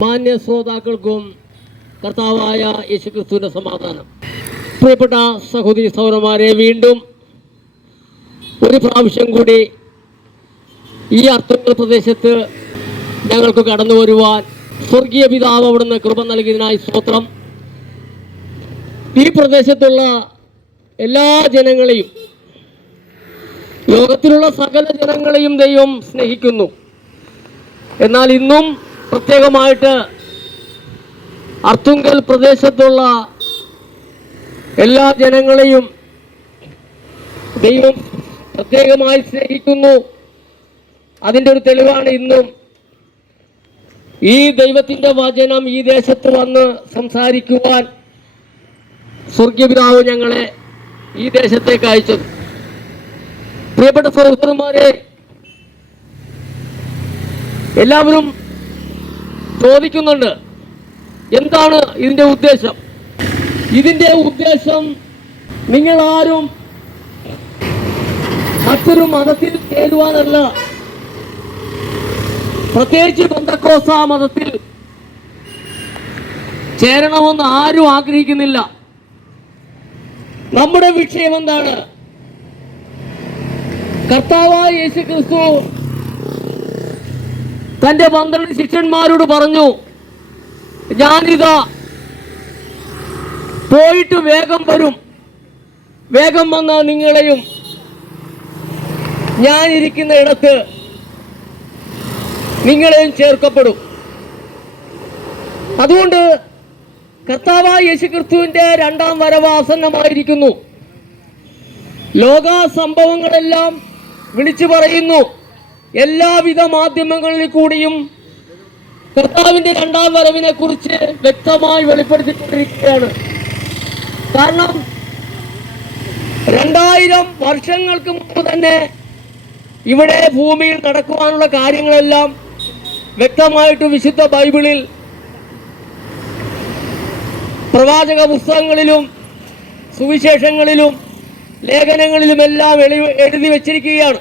മാന്യ ശ്രോതാക്കൾക്കും കർത്താവായ യേശുക്രിസ്തുവിന്റെ സമാധാനം. പ്രിയപ്പെട്ട സഹോദരി സഹോദരന്മാരെ, വീണ്ടും ഒരു പ്രാവശ്യം കൂടി ഈ അർത്തുങ്കൽ പ്രദേശത്ത് ഞങ്ങൾക്ക് കടന്നു വരുവാൻ സ്വർഗീയ പിതാവ് അവിടുന്ന് കൃപ നൽകിയതിനായി സ്തോത്രം. ഈ പ്രദേശത്തുള്ള എല്ലാ ജനങ്ങളെയും, ലോകത്തിലുള്ള സകല ജനങ്ങളെയും ദൈവം സ്നേഹിക്കുന്നു. എന്നാൽ ഇന്നും പ്രത്യേകമായിട്ട് അർത്തുങ്കൽ പ്രദേശത്തുള്ള എല്ലാ ജനങ്ങളെയും ദൈവം പ്രത്യേകമായി സ്നേഹിക്കുന്നു. അതിൻ്റെ ഒരു തെളിവാണ് ഇന്നും ഈ ദൈവത്തിൻ്റെ വചനം ഈ ദേശത്ത് വന്ന് സംസാരിക്കുവാൻ സ്വർഗീയ പിതാവ് ഞങ്ങളെ ഈ ദേശത്തേക്ക് അയച്ചത്. പ്രിയപ്പെട്ട സഹോദരന്മാരെ, എല്ലാവരും ചോദിക്കുന്നുണ്ട്, എന്താണ് ഇതിൻ്റെ ഉദ്ദേശം? ഇതിൻ്റെ ഉദ്ദേശം നിങ്ങളാരും മറ്റൊരു മതത്തിൽ ചേരുവാനല്ല, പ്രത്യേകിച്ച് പെന്തക്കോസ്ത മതത്തിൽ ചേരണമെന്ന് ആരും ആഗ്രഹിക്കുന്നില്ല. നമ്മുടെ വിഷയം എന്താണ്? കർത്താവായ യേശുക്രിസ്തു തന്റെ 12 ശിഷ്യന്മാരോട് പറഞ്ഞു, ഞാനിതാ പോയിട്ട് വേഗം വരും, വേഗം വന്ന നിങ്ങളെയും ഞാനിരിക്കുന്ന ഇടത്ത് നിങ്ങളെയും ചേർക്കപ്പെടും. അതുകൊണ്ട് കർത്താവായ യേശുക്രിസ്തുവിന്റെ 2ാം വരവ് ആസന്നമായിരിക്കുന്നു. ലോക സംഭവങ്ങളെല്ലാം വിളിച്ചു പറയുന്നു. എല്ലാവിധ മാധ്യമങ്ങളിൽ കൂടിയും കർത്താവിന്റെ 2ാം വരവിനെ കുറിച്ച് വ്യക്തമായി വെളിപ്പെടുത്തിക്കൊണ്ടിരിക്കുകയാണ്. കാരണം 2000 വർഷങ്ങൾക്ക് മുമ്പ് തന്നെ ഇവിടെ ഭൂമിയിൽ നടക്കുവാനുള്ള കാര്യങ്ങളെല്ലാം വ്യക്തമായിട്ട് വിശുദ്ധ ബൈബിളിൽ, പ്രവാചക പുസ്തകങ്ങളിലും സുവിശേഷങ്ങളിലും ലേഖനങ്ങളിലുമെല്ലാം എഴുതി വച്ചിരിക്കുകയാണ്.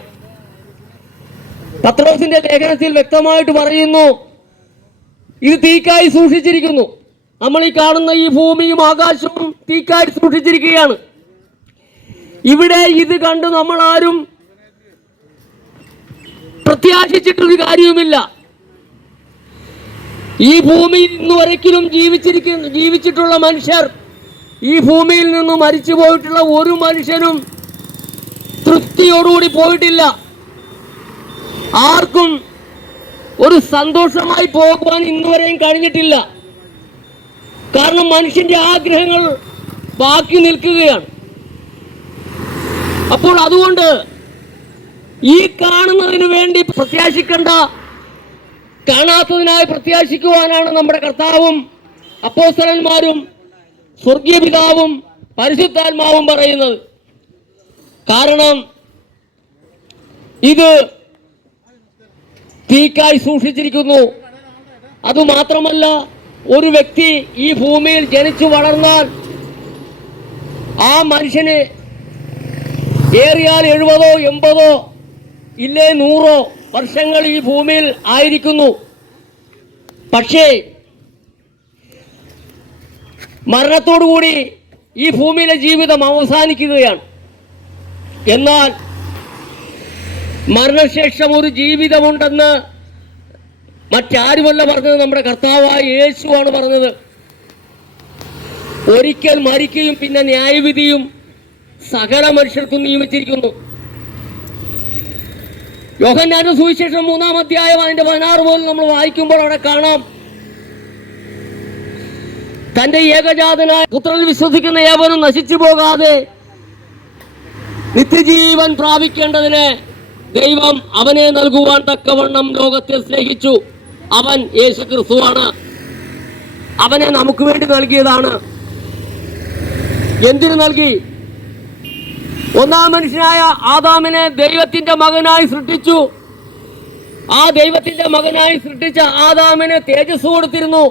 പത്രോസിന്റെ ലേഖനത്തിൽ വ്യക്തമായിട്ട് പറയുന്നു, ഇത് തീക്കായി സൂക്ഷിച്ചിരിക്കുന്നു. നമ്മൾ ഈ കാണുന്ന ഈ ഭൂമിയും ആകാശവും തീക്കായി സൂക്ഷിച്ചിരിക്കുകയാണ്. ഇവിടെ ഇത് കണ്ട് നമ്മൾ ആരും പ്രത്യാശിച്ചിട്ടൊരു കാര്യവുമില്ല. ഈ ഭൂമിയിൽ ഇന്നുവരെങ്കിലും ജീവിച്ചിട്ടുള്ള മനുഷ്യർ, ഈ ഭൂമിയിൽ നിന്ന് മരിച്ചു പോയിട്ടുള്ള ഒരു മനുഷ്യനും തൃപ്തിയോടുകൂടി പോയിട്ടില്ല. ആർക്കും ഒരു സന്തോഷമായി പോകുവാൻ ഇന്നുവരെയും കഴിഞ്ഞിട്ടില്ല. കാരണം മനുഷ്യന്റെ ആഗ്രഹങ്ങൾ ബാക്കി നിൽക്കുകയാണ്. അപ്പോൾ അതുകൊണ്ട് ഈ കാണുന്നതിന് വേണ്ടി പ്രത്യാശിക്കേണ്ട, കാണാത്തതിനായി പ്രത്യാശിക്കുവാനാണ് നമ്മുടെ കർത്താവും അപ്പോസ്തലന്മാരും സ്വർഗീയ പിതാവും പരിശുദ്ധാത്മാവും പറയുന്നത്. കാരണം ഇത് തീക്കായി സൂക്ഷിച്ചിരിക്കുന്നു. അതുമാത്രമല്ല, ഒരു വ്യക്തി ഈ ഭൂമിയിൽ ജനിച്ചു വളർന്നാൽ ആ മനുഷ്യന് ഏറിയാൽ 70 80 ഇല്ലേ 100 വർഷങ്ങൾ ഈ ഭൂമിയിൽ ആയിരിക്കുന്നു. പക്ഷേ മരണത്തോടുകൂടി ഈ ഭൂമിയിലെ ജീവിതം അവസാനിക്കുകയാണ്. എന്നാൽ മരണശേഷം ഒരു ജീവിതമുണ്ടെന്ന് മറ്റാരുമല്ല പറഞ്ഞത്, നമ്മുടെ കർത്താവായ യേശുവാണ് പറഞ്ഞത്. ഒരിക്കൽ മരിക്കുകയും പിന്നെ ന്യായവിധിയും സകല മനുഷ്യർക്കും നിയമിച്ചിരിക്കുന്നു. യോഹന്നാന്റെ സുവിശേഷം 3-ാം അധ്യായം അതിന്റെ 16 മുതൽ നമ്മൾ വായിക്കുമ്പോൾ അവിടെ കാണാം, തന്റെ ഏകജാതനായ പുത്രനിൽ വിശ്വസിക്കുന്ന ഏവനും നശിച്ചു പോകാതെ നിത്യജീവൻ പ്രാപിക്കേണ്ടതിന് ദൈവം അവനെ നൽകുവാൻ തക്കവണ്ണം ലോകത്തെ സ്നേഹിച്ചു. അവൻ യേശുക്രിസ്തുവാണ്. അവനെ നമുക്ക് വേണ്ടി നൽകിയതാണ്. എന്തിനു നൽകി? 1-ാം മനുഷ്യനായ ആദാമിനെ ദൈവത്തിന്റെ മകനായി സൃഷ്ടിച്ചു. ആ ദൈവത്തിന്റെ മകനായി സൃഷ്ടിച്ച ആദാമിന് തേജസ് കൊടുത്തിരുന്നു.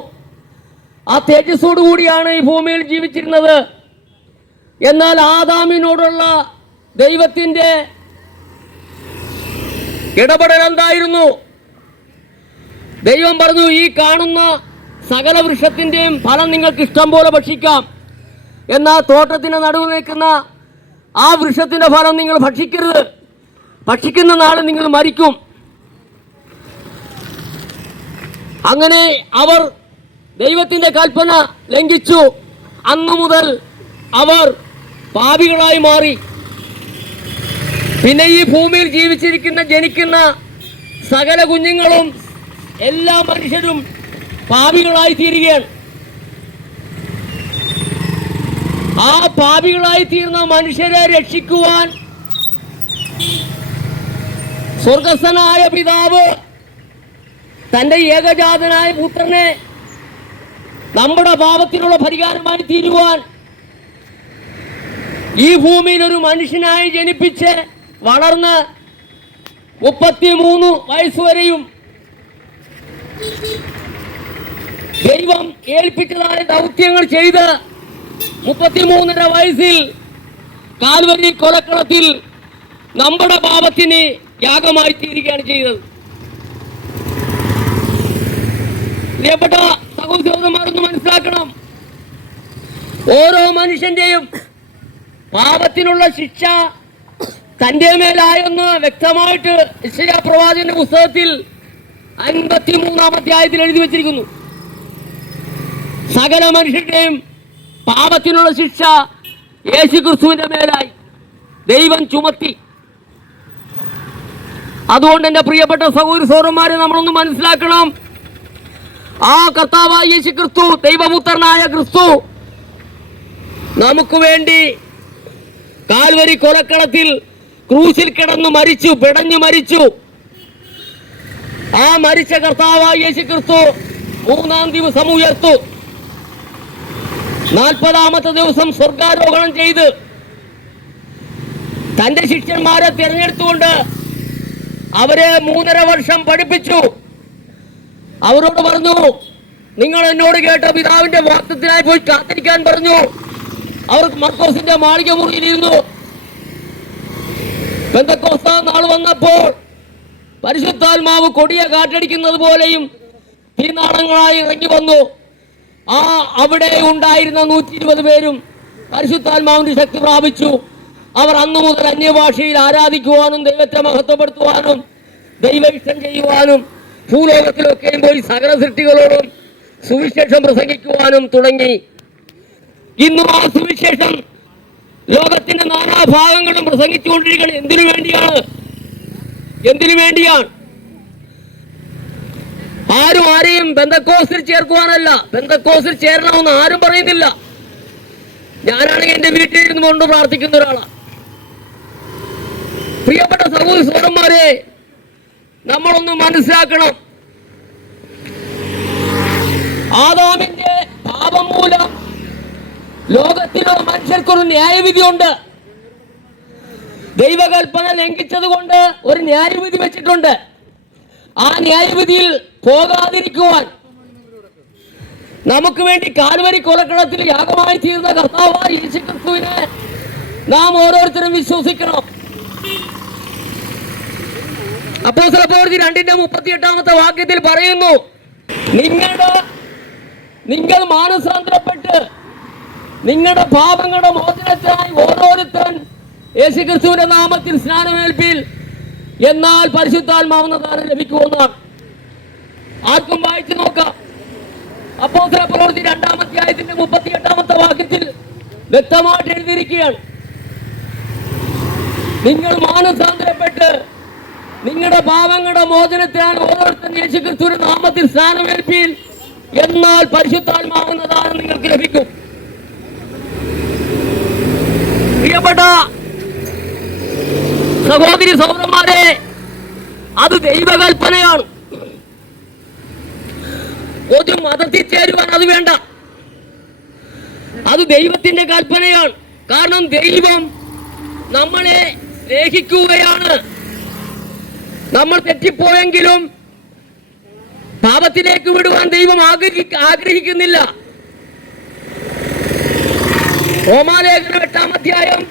ആ തേജസ്സോടു കൂടിയാണ് ഈ ഭൂമിയിൽ ജീവിച്ചിരുന്നത്. എന്നാൽ ആദാമിനോടുള്ള ദൈവത്തിന്റെ ഇടപെടൽ എന്തായിരുന്നു? ദൈവം പറഞ്ഞു, ഈ കാണുന്ന സകല വൃക്ഷത്തിൻ്റെയും ഫലം നിങ്ങൾക്ക് ഇഷ്ടം പോലെ ഭക്ഷിക്കാം. എന്നാൽ തോട്ടത്തിന് നടുവിൽ നിൽക്കുന്ന ആ വൃക്ഷത്തിൻ്റെ ഫലം നിങ്ങൾ ഭക്ഷിക്കരുത്. ഭക്ഷിക്കുന്ന നാളിൽ നിങ്ങൾ മരിക്കും. അങ്ങനെ അവർ ദൈവത്തിൻ്റെ കൽപ്പന ലംഘിച്ചു. അന്നു മുതൽ അവർ പാപികളായി മാറി. പിന്നെ ഈ ഭൂമിയിൽ ജനിക്കുന്ന സകല കുഞ്ഞുങ്ങളും എല്ലാ മനുഷ്യരും പാപികളായി തീരുകയാണ്. ആ പാപികളായി തീർന്ന മനുഷ്യരെ രക്ഷിക്കുവാൻ സ്വർഗസ്ഥനായ പിതാവ് തൻ്റെ ഏകജാതനായ പുത്രനെ നമ്മുടെ പാപത്തിനുള്ള പരിഹാരമായി തീരുവാൻ ഈ ഭൂമിയിൽ ഒരു മനുഷ്യനായി ജനിപ്പിച്ച് വളർന്ന് 33 വയസ്സുവരെയും ദൈവം ഏൽപ്പിച്ചതായ ദൗത്യങ്ങൾ ചെയ്ത് 33.5 വയസ്സിൽ കാൽവരി കൊലക്കളത്തിൽ നമ്മുടെ പാപത്തിന് യാഗമായി തീരുകയാണ് ചെയ്തത്. പ്രിയപ്പെട്ട സഹോദരന്മാരൊന്ന് മനസ്സിലാക്കണം, ഓരോ മനുഷ്യന്റെയും പാപത്തിനുള്ള ശിക്ഷ തൻ്റെ മേലായെന്ന് വ്യക്തമായിട്ട് യെശയ്യാ പ്രവാചകന്റെ പുസ്തകത്തിൽ 53-ാം അധ്യായത്തിൽ എഴുതി വച്ചിരിക്കുന്നു. സകല മനുഷ്യരുടെയും പാപത്തിനുള്ള ശിക്ഷ യേശുക്രിസ്തുവിന്റെ മേലായി ദൈവം ചുമത്തി. അതുകൊണ്ട് എൻ്റെ പ്രിയപ്പെട്ട സഹോദരന്മാരെ നമ്മളൊന്ന് മനസ്സിലാക്കണം, ആ കർത്താവായ യേശുക്രിസ്തു, ദൈവപുത്രനായ ക്രിസ്തു നമുക്ക് വേണ്ടി കാൽവരി കൊലക്കളത്തിൽ ക്രൂശിൽ കിടന്നു മരിച്ചു, പിടഞ്ഞു മരിച്ചു. ആ മരിച്ച കർത്താവായ യേശുക്രിസ്തു 3-ാം ദിവസം ഉയർത്തു. 40-ാമത്തെ ദിവസം സ്വർഗാരോഹണം ചെയ്ത് തന്റെ ശിഷ്യന്മാരെ തിരഞ്ഞെടുത്തുകൊണ്ട് അവരെ 3.5 വർഷം പഠിപ്പിച്ചു. അവരോട് പറഞ്ഞു, നിങ്ങൾ എന്നോട് കേട്ട പിതാവിന്റെ വാഗ്ദത്തത്തിനായി പോയി കാത്തിരിക്കാൻ പറഞ്ഞു. അവർ മർക്കോസിന്റെ മാളിക മുറിയിലിരുന്നു. പെന്തക്കോസ്താ നാൾ വന്നപ്പോൾ പരിശുദ്ധാത്മാവ് കൊടിയ കാറ്റടിക്കുന്നത് പോലെയും തീനാളങ്ങളായി ഇറങ്ങി വന്നു. അവിടെ ഉണ്ടായിരുന്ന 120 പേരും പരിശുദ്ധാത്മാവിന്റെ ശക്തി പ്രാപിച്ചു. അവർ അന്നു മുതൽ അന്യഭാഷയിൽ ആരാധിക്കുവാനും ദൈവത്തെ മഹത്വപ്പെടുത്തുവാനും ദൈവവിഷ്ടം ചെയ്യുവാനും ഭൂലോകത്തിലൊക്കെയും പോയി സകല സൃഷ്ടികളോടും സുവിശേഷം പ്രസംഗിക്കുവാനും തുടങ്ങി. ഇന്നും ആ സുവിശേഷം ലോകത്തിന്റെ നാനാഭാഗങ്ങളും പ്രസംഗിച്ചുകൊണ്ടിരിക്കുകയാണ്. എന്തിനു വേണ്ടിയാണ്? ആരെയും ബന്ധക്കോസിൽ ചേർക്കുവാനല്ല. ബന്ധക്കോസിൽ ചേരണമെന്ന് ആരും പറയുന്നില്ല. ഞാനാണെങ്കിൽ എന്റെ വീട്ടിൽ ഇരുന്ന് കൊണ്ട് പ്രാർത്ഥിക്കുന്ന ഒരാളാണ്. പ്രിയപ്പെട്ട സഹോദരന്മാരെ, നമ്മളൊന്ന് മനസ്സിലാക്കണം, ആദാമിന്റെ പാപം മൂലം ലോകത്തിലെ മനുഷ്യർക്കൊരു ന്യായവിധി ഉണ്ട്. ദൈവകൽപ്പന ലംഘിച്ചത് കൊണ്ട് ഒരു ന്യായവിധി വെച്ചിട്ടുണ്ട്. ആ ന്യായവിധിയിൽ പോകാതിരിക്കുവാൻ നമുക്ക് വേണ്ടി കാൽവരി കൊലക്കളത്തിൽ യാഗമായി തീർന്ന കർത്താവായ യേശുക്രിസ്തുവിനെ നാം ഓരോരുത്തരും വിശ്വസിക്കണം. അപ്പോസ്തലപ്രവൃത്തി 2-ന്റെ 38-ാമത്തെ പറയുന്നു, നിങ്ങൾ മാനസാന്തരപ്പെട്ട് നിങ്ങളുടെ പാപങ്ങളുടെ മോചനത്തിനായി ഓരോരുത്തൻ യേശുക്രിസ്തുവിന്റെ നാമത്തിൽ സ്നാനമേൽപ്പിൽ, എന്നാൽ പരിശുദ്ധാത്മാവെന്ന ദാനം ലഭിക്കുമെന്നാണ്. ആർക്കും വായിച്ചു നോക്കാം. അപ്പോസ്തലപ്രവൃത്തി 2-ാം അധ്യായത്തിന്റെ 38-ാമത്തെ വാക്യത്തിൽ വ്യക്തമായിട്ട് എഴുതിയിരിക്കുകയാണ്, നിങ്ങൾ മാനസാന്തരപ്പെട്ട് നിങ്ങളുടെ പാപങ്ങളുടെ മോചനത്തിനാണ് ഓരോരുത്തൻ യേശുക്രിസ്തുവിന്റെ നാമത്തിൽ സ്നാനമേൽപ്പിൽ, എന്നാൽ പരിശുദ്ധാത്മാവെന്ന ദാനം നിങ്ങൾക്ക് ലഭിക്കും. പ്രിയപ്പെട്ട സഹോദരി സഹോദരന്മാരെ, അത് ദൈവകൽപ്പനയാണ്. ഒരു മതത്തിൽ ചേരുവാൻ അത് വേണ്ട. അത് ദൈവത്തിന്റെ കൽപ്പനയാണ്. കാരണം ദൈവം നമ്മളെ സ്നേഹിക്കുകയാണ്. നമ്മൾ തെറ്റിപ്പോയെങ്കിലും പാപത്തിലേക്ക് വിടുവാൻ ദൈവം ആഗ്രഹിക്കുന്നില്ല. റോമാലേഖനം 8-ാം അധ്യായം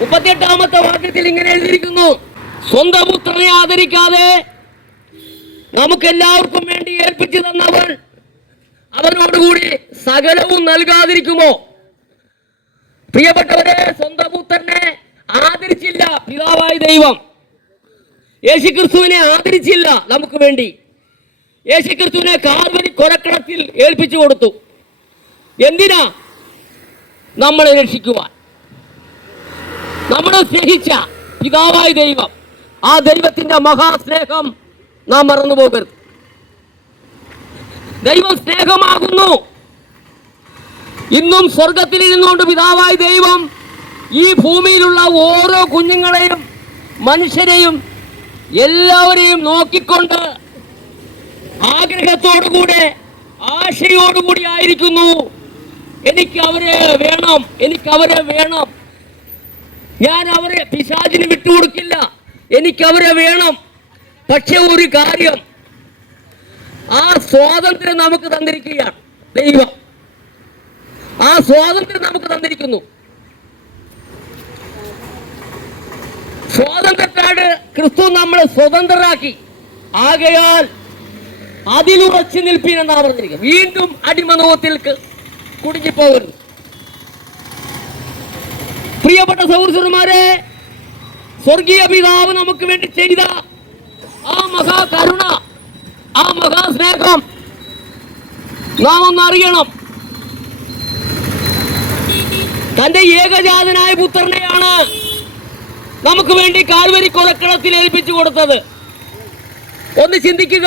38-ാമത്തെ വാക്യത്തിൽ ഇങ്ങനെ എഴുതിയിരിക്കുന്നു, സ്വന്തം പുത്രനെ ആദരിക്കാതെ നമുക്കെല്ലാവർക്കും വേണ്ടി ഏൽപ്പിച്ചു തന്നവൻ അവനോടുകൂടി സകലവും നൽകാതിരിക്കുമോ? പ്രിയപ്പെട്ടവരെ, സ്വന്തം പുത്രനെ ആദരിച്ചില്ല പിതാവായ ദൈവം. യേശുക്രിസ്തുവിനെ ആദരിച്ചില്ല നമുക്ക് വേണ്ടി. യേശുക്രിസ്തുവിനെ കാൽവരി കൊലക്കടത്തിൽ ഏൽപ്പിച്ചു കൊടുത്തു. എന്തിനാ? നമ്മളെ രക്ഷിക്കുവാൻ. നമ്മളെ സ്നേഹിച്ച പിതാവായ ദൈവം, ആ ദൈവത്തിന്റെ മഹാസ്നേഹം നാം മറന്നു പോകരുത്. ദൈവം സ്നേഹമാകുന്നു. ഇന്നും സ്വർഗത്തിൽ ഇരുന്നുകൊണ്ട് പിതാവായ ദൈവം ഈ ഭൂമിയിലുള്ള ഓരോ കുഞ്ഞുങ്ങളെയും മനുഷ്യരെയും എല്ലാവരെയും നോക്കിക്കൊണ്ട് ആഗ്രഹത്തോടുകൂടെ ആശയോടുകൂടി ആയിരിക്കുന്നു. എനിക്ക് അവരെ വേണം, എനിക്ക് അവരെ വേണം, ഞാൻ അവരെ പിശാചിന് വിട്ടുകൊടുക്കില്ല, എനിക്ക് അവരെ വേണം. പക്ഷെ ഒരു കാര്യം, ആ സ്വാതന്ത്ര്യം നമുക്ക് തന്നിരിക്കുകയാണ് ദൈവം. ആ സ്വാതന്ത്ര്യം നമുക്ക് തന്നിരിക്കുന്നു. സ്വാതന്ത്ര്യത്തോട് ക്രിസ്തു നമ്മളെ സ്വതന്ത്രരാക്കി. ആകയാൽ അതിലുറച്ചു നിൽപ്പീൻ എന്നാണ് പറഞ്ഞിരിക്കുന്നത്. വീണ്ടും അടിമനോഹത്തിൽ കുടുങ്ങിപ്പോകരുത്. പ്രിയപ്പെട്ട സഹോദരന്മാരെ, സ്വർഗീയ പിതാവ് നമുക്ക് വേണ്ടി ചെയ്ത ആ മഹാകരുണ, ആ മഹാസ്നേഹം നാം ഒന്നറിയണം. തന്റെ ഏകജാതനായ പുത്രനെയാണ് നമുക്ക് വേണ്ടി കാൽവരി കൊലക്കളത്തിൽ ഏൽപ്പിച്ചു കൊടുത്തത്. ഒന്ന് ചിന്തിക്കുക,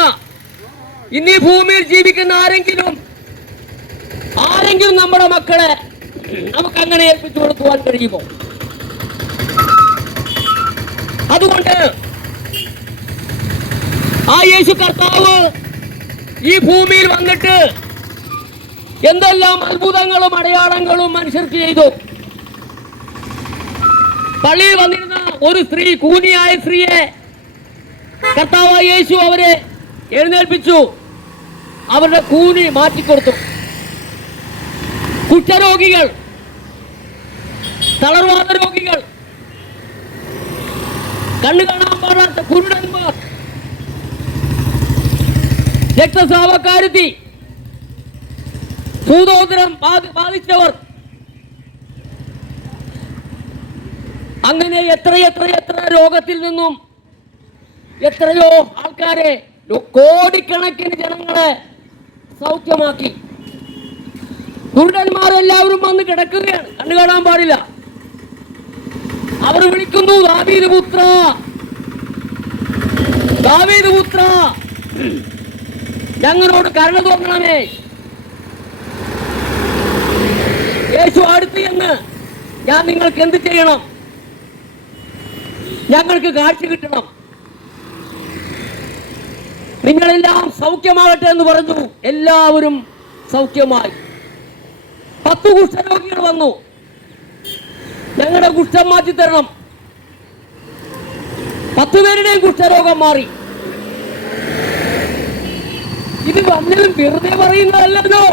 ഇന്നീ ഭൂമിയിൽ ജീവിക്കുന്ന ആരെങ്കിലും നമ്മുടെ മക്കളെ നമുക്ക് അങ്ങനെ ഏൽപ്പിച്ചു കൊടുക്കുവാൻ കഴിയുമോ? അതുകൊണ്ട് ആ യേശു കർത്താവ് ഈ ഭൂമിയിൽ വന്നിട്ട് എന്തെല്ലാം അത്ഭുതങ്ങളും അടയാളങ്ങളും മനുഷ്യർക്ക് ചെയ്തു. പള്ളിയിൽ വന്നിരുന്ന ഒരു സ്ത്രീ, കൂനിയായ സ്ത്രീയെ കർത്താവായ യേശു അവരെ എഴുന്നേൽപ്പിച്ചു, അവരുടെ കൂനി മാറ്റിക്കൊടുത്തു. കുഷ്ഠരോഗികൾ, തളർവാദ രോഗികൾ, കണ്ണു കാണാൻ പാടാത്ത കുരുടന്മാർ, രക്തസ്രാവക്കാരുത്തി, ഭൂതോദരം ബാധിച്ചവർ, അങ്ങനെ എത്ര രോഗത്തിൽ നിന്നും എത്രയോ ആൾക്കാരെ, കോടിക്കണക്കിന് ജനങ്ങളെ സൗഖ്യമാക്കി. കുരുടന്മാരെല്ലാവരും വന്ന് കിടക്കുകയാണ്, കണ്ണു കാണാൻ പാടില്ല. അവർ വിളിക്കുന്നു, ദാവീദ് പുത്ര, ദാവീദ് പുത്ര, ഞങ്ങളോട് കരുണ തോന്നണമേ. യേശു അടുത്ത് എന്ന്, ഞാൻ നിങ്ങൾക്ക് എന്ത് ചെയ്യണം? ഞങ്ങൾക്ക് കാഴ്ച കിട്ടണം, നിങ്ങളെല്ലാം സൗഖ്യമാകട്ടെ എന്ന് പറഞ്ഞു. എല്ലാവരും സൗഖ്യമായി. 10 കുഷ്ഠരോഗികൾ വന്നു, ഞങ്ങളുടെ കുഷ്ഠം മാറ്റി തരണം. 10 പേരുടെയും കുഷ്ഠരോഗം മാറി. ഇത് വന്നതും വെറുതെ പറയുന്നതല്ലോ,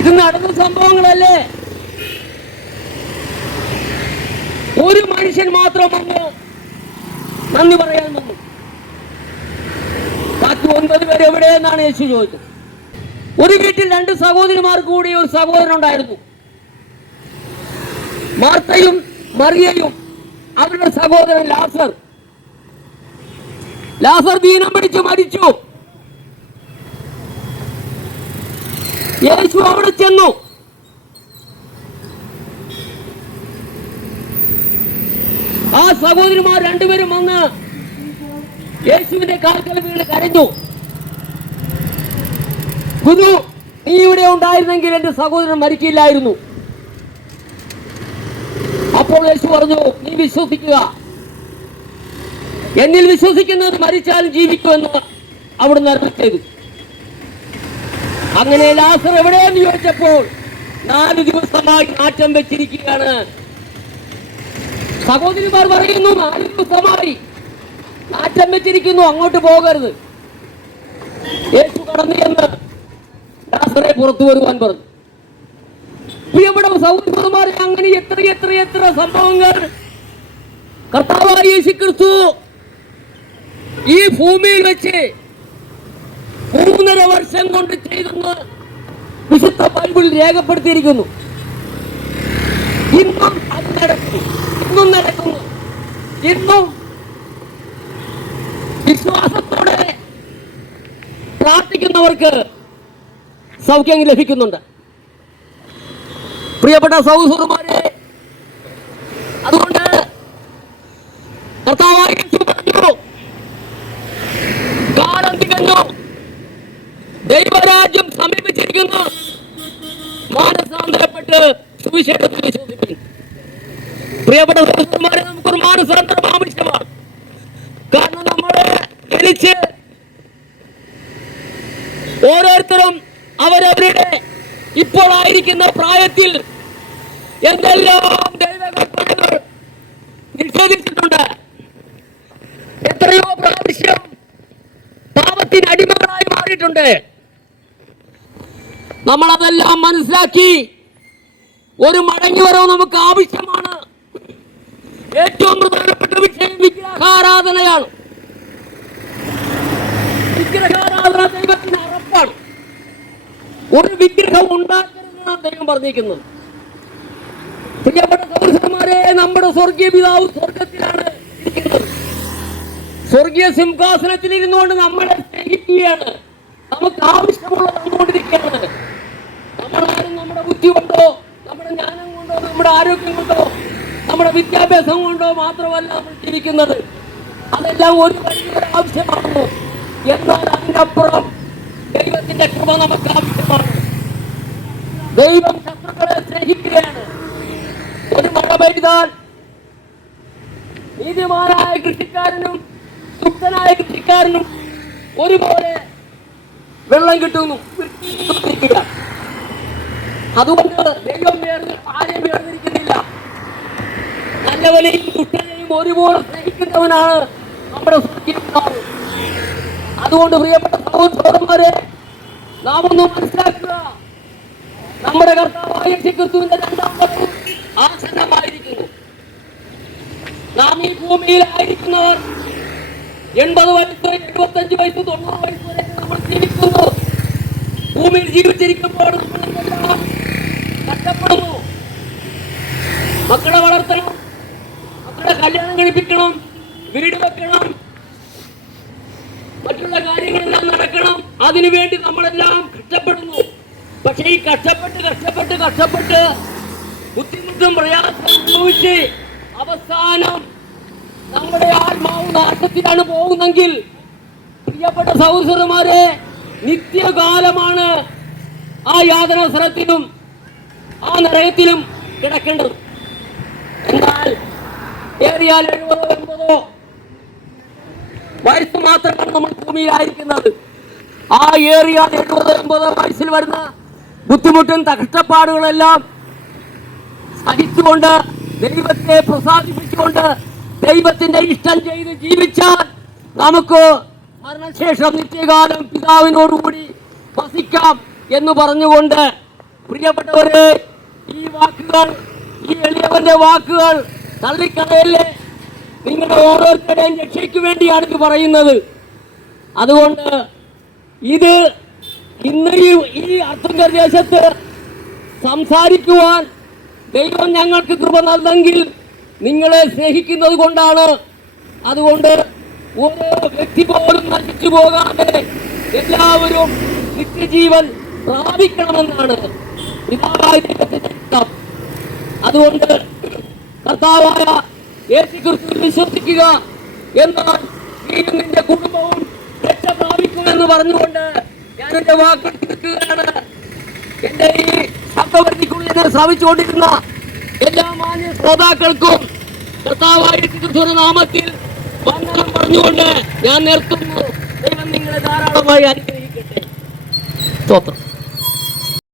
ഇത് നടന്ന സംഭവങ്ങളല്ലേ. ഒരു മനുഷ്യൻ മാത്രം വന്ന് നന്ദി പറയാൻ വന്നു. ബാക്കി 9 പേര് എവിടെയെന്നാണ് യേശു ചോദിച്ചത്. ഒരു വീട്ടിൽ 2 സഹോദരിമാർക്ക് കൂടി ഒരു സഹോദരൻ ഉണ്ടായിരുന്നു. മാർത്തയും മറിയയും അവരുടെ സഹോദരൻ ലാസർ. ലാസർ ദീനം പിടിച്ചു മരിച്ചു. യേശു അവിടെ ചെന്നു. ആ സഹോദരിമാർ 2 പേരും വന്ന് യേശുവിന്റെ കാൽക്കൽ വീണ് കരഞ്ഞു. ഗുരു, നീ ഇവിടെ ഉണ്ടായിരുന്നെങ്കിൽ എന്റെ സഹോദരൻ മരിക്കില്ലായിരുന്നു. അപ്പോൾ യേശു പറഞ്ഞു, നീ വിശ്വസിക്കുക, എന്നിൽ വിശ്വസിക്കുന്നത് മരിച്ചാലും ജീവിക്കുമെന്ന് അവിടുന്ന് അരുളി ചെയ്തു. അങ്ങനെ ലാസർ എവിടെയെന്ന് ചോദിച്ചപ്പോൾ 4 ദിവസമായി നാറ്റം വെച്ചിരിക്കുകയാണ്. സഹോദരിമാർ പറയുന്നു, 4 ദിവസമായി നാറ്റം വെച്ചിരിക്കുന്നു, അങ്ങോട്ട് പോകരുത്. യേശു കടന്നു എന്ന് ലാസറെ പുറത്തു വരുവാൻ പറഞ്ഞു. പ്രിയപ്പെട്ട സഹോദരന്മാരെ, അങ്ങനെ എത്ര സംഭവങ്ങൾ കർത്താവായ യേശു ക്രിസ്തു ഈ ഭൂമിയിൽ വെച്ച് 3.5 വർഷം കൊണ്ട് ചെയ്തെന്ന് വിശുദ്ധ ബൈബിളിൽ രേഖപ്പെടുത്തിയിരിക്കുന്നു. ഇന്നും അത് നടക്കുന്നു. ഇന്നും വിശ്വാസത്തോടെ പ്രാർത്ഥിക്കുന്നവർക്ക് സൗഖ്യം ലഭിക്കുന്നുണ്ട്. പ്രിയപ്പെട്ട സഹോദരന്മാരെ, അതുകൊണ്ട് കർത്താവായ യേശു പറഞ്ഞു, കാലം തികഞ്ഞു, ദൈവരാജ്യം സമീപിച്ചിരിക്കുന്നു, മാനസാന്തരപ്പെട്ട് സുവിശേഷത്തിൽ വിശ്വസിക്കുന്നു. പ്രിയപ്പെട്ട സഹോദരന്മാരെ, നമുക്കൊരു മാനസാന്തരം ആവശ്യമാണ്. കാരണം നമ്മളെ വിളിച്ച് ഓരോരുത്തരും അവരവരുടെ ഇപ്പോഴായിരിക്കുന്ന പ്രായത്തിൽ എന്തെല്ലാം ദൈവകൽപ്പനകൾ നിഷേധിച്ചിട്ടുണ്ട്. എത്രയോ പ്രാവശ്യം പാപത്തിന് അടിമകളായി മാറിയിട്ടുണ്ട്. നമ്മളതെല്ലാം മനസ്സിലാക്കി ഒരു മടങ്ങിവരവ് നമുക്ക് ആവശ്യമാണ്. ഏറ്റവും പ്രധാനപ്പെട്ട വിഷയം വിഗ്രഹാരാധനയാണ്. വിഗ്രഹാരാധന ദൈവത്തിന് ഉറപ്പാണ്. ഒരു വിഗ്രഹം ഉണ്ടാക്കരുതെന്നാണ് ദൈവം പറഞ്ഞിരിക്കുന്നത്. പ്രിയപ്പെട്ട സഹോദരന്മാരെ, നമ്മുടെ സ്വർഗീയ പിതാവ് സ്വർഗത്തിലാണ് ഇരിക്കുന്നത്. സ്വർഗീയ സിംഹാസനത്തിൽ ഇരുന്നുകൊണ്ട് നമ്മളെ സ്നേഹിക്കുകയാണ്. നമുക്ക് ആവശ്യമുള്ള തന്നുകൊണ്ടിരിക്കുകയാണ്. നമ്മളാരും നമ്മുടെ ബുദ്ധി കൊണ്ടോ നമ്മുടെ ജ്ഞാനം കൊണ്ടോ നമ്മുടെ ആരോഗ്യം കൊണ്ടോ നമ്മുടെ വിദ്യാഭ്യാസം കൊണ്ടോ മാത്രമല്ല നമ്മൾ ജീവിക്കുന്നത്. അതെല്ലാം ഒരു വലിയ ആവശ്യമാണ്. എന്നാൽ അതിനപ്പുറം ദൈവത്തിന്റെ കൃപ നമുക്ക് ആവശ്യമാണ്. ദൈവം ശത്രുക്കളെ സ്നേഹിക്കുകയാണ്. ഒരു മഴ പെയ്താൽ നീതിമാനായ കൃഷിക്കാരനും ദുഷ്ടനായ കൃഷിക്കാരനും ഒരുപോലെ വെള്ളം കിട്ടുന്നു. അതുകൊണ്ട് ദൈവം ആരെയും വേർതിരിക്കുന്നില്ല. നല്ലവനെയും ദുഷ്ടനെയും ഒരുപോലെ സ്നേഹിക്കുന്നവനാണ് നമ്മുടെ സ്വർഗ്ഗപിതാവ്. അതുകൊണ്ട് പ്രിയപ്പെട്ട സഹോദരന്മാരെ, നാം ഒന്ന് മനസ്സിലാക്കുക, നമ്മുടെ കർത്താവായ യേശുക്രിസ്തുവിന്റെ രണ്ടാം വരവ് ആസന്നമായിരിക്കുന്നു. നാം ഈ ഭൂമിയിലായിരിക്കുന്നവർ 80 വയസ്സ്, 75 വയസ്സ്, 90 വയസ്സ് വരെ നമ്മൾ ജീവിക്കുന്നു. ഭൂമിയിൽ ജീവിച്ചിരിക്കുമ്പോൾ നമ്മളെല്ലാം കഷ്ടപ്പെടുന്നു. മക്കളെ വളർത്തണം, മക്കളെ കല്യാണം കഴിപ്പിക്കണം, വീട് വെക്കണം, മറ്റുള്ള കാര്യങ്ങളെല്ലാം നടക്കണം. അതിനുവേണ്ടി നമ്മളെല്ലാം കഷ്ടപ്പെടുന്നു. പക്ഷെ ഈ കഷ്ടപ്പെട്ട് ബുദ്ധിമുട്ടും പ്രയാസം അനുഭവിച്ച് അവസാനം നമ്മുടെ ആത്മാവ് നാശത്തിലാണ് പോകുന്നെങ്കിൽ, പ്രിയപ്പെട്ട സഹോദരന്മാരെ, നിത്യകാലമാണ് ആ യാതന സ്ഥലത്തിലും ആ നരകത്തിലും കിടക്കേണ്ടത്. എന്നാൽ ഏറിയാൽ 70-80 വയസ്സ് മാത്രമാണ് നമ്മൾ ഭൂമിയിലായിരിക്കുന്നത്. ആ ഏറിയാൽ 70-80 വയസ്സിൽ വരുന്ന ബുദ്ധിമുട്ടും കഷ്ടപ്പാടുകളെല്ലാം സഹിച്ചുകൊണ്ട് ദൈവത്തെ പ്രസാദിപ്പിച്ചുകൊണ്ട് ദൈവത്തിന്റെ ഇഷ്ടം ചെയ്ത് ജീവിച്ചാൽ നമുക്ക് മരണശേഷം നിത്യകാലം പിതാവിനോടുകൂടി വസിക്കാം എന്ന് പറഞ്ഞുകൊണ്ട്, പ്രിയപ്പെട്ടവരെ, ഈ വാക്കുകൾ, ഈ എളിയവന്റെ വാക്കുകൾ തള്ളിക്കളയല്ലേ. നിങ്ങളുടെ ഓരോരുത്തരുടെയും രക്ഷയ്ക്ക് വേണ്ടിയാണ് ഇത് പറയുന്നത്. അതുകൊണ്ട് ഇത് ഇന്ന് ഈ അർത്തുങ്കർ ദേശത്ത് സംസാരിക്കുവാൻ ദൈവം ഞങ്ങൾക്ക് കൃപ നൽകെങ്കിൽ നിങ്ങളെ സ്നേഹിക്കുന്നത് കൊണ്ടാണ്. അതുകൊണ്ട് ഓരോ വ്യക്തി പോലും നശിച്ചു പോകാതെ എല്ലാവരും നിത്യജീവൻ പ്രാപിക്കണമെന്നാണ് പിതാവായ ദൈവത്തിന്റെ ഇഷ്ടം. അതുകൊണ്ട് കർത്താവായ യേശുക്രിസ്തുവിൽ വിശ്വസിക്കുക, എന്നാൽ നീയും നിന്റെ കുടുംബവും രക്ഷ പ്രാപിക്കുമെന്ന് പറഞ്ഞുകൊണ്ട് ഞാൻ എന്റെ വാക്കുകൾ തീർക്കുകയാണ്. എന്റെ ഈ ശബ്ദവൃത്തിക്കുള്ളിൽ എന്നെ ശ്രമിച്ചുകൊണ്ടിരുന്ന എല്ലാ മാന്യ ശ്രോതാക്കൾക്കും കർത്താവായ യേശുക്രിസ്തുവിന്റെ നാമത്തിൽ വന്ദനം പറഞ്ഞുകൊണ്ട് ഞാൻ നിർത്തുന്നു. ദൈവം നിങ്ങളെ ധാരാളമായി അനുഗ്രഹിക്കട്ടെ. സ്തോത്രം.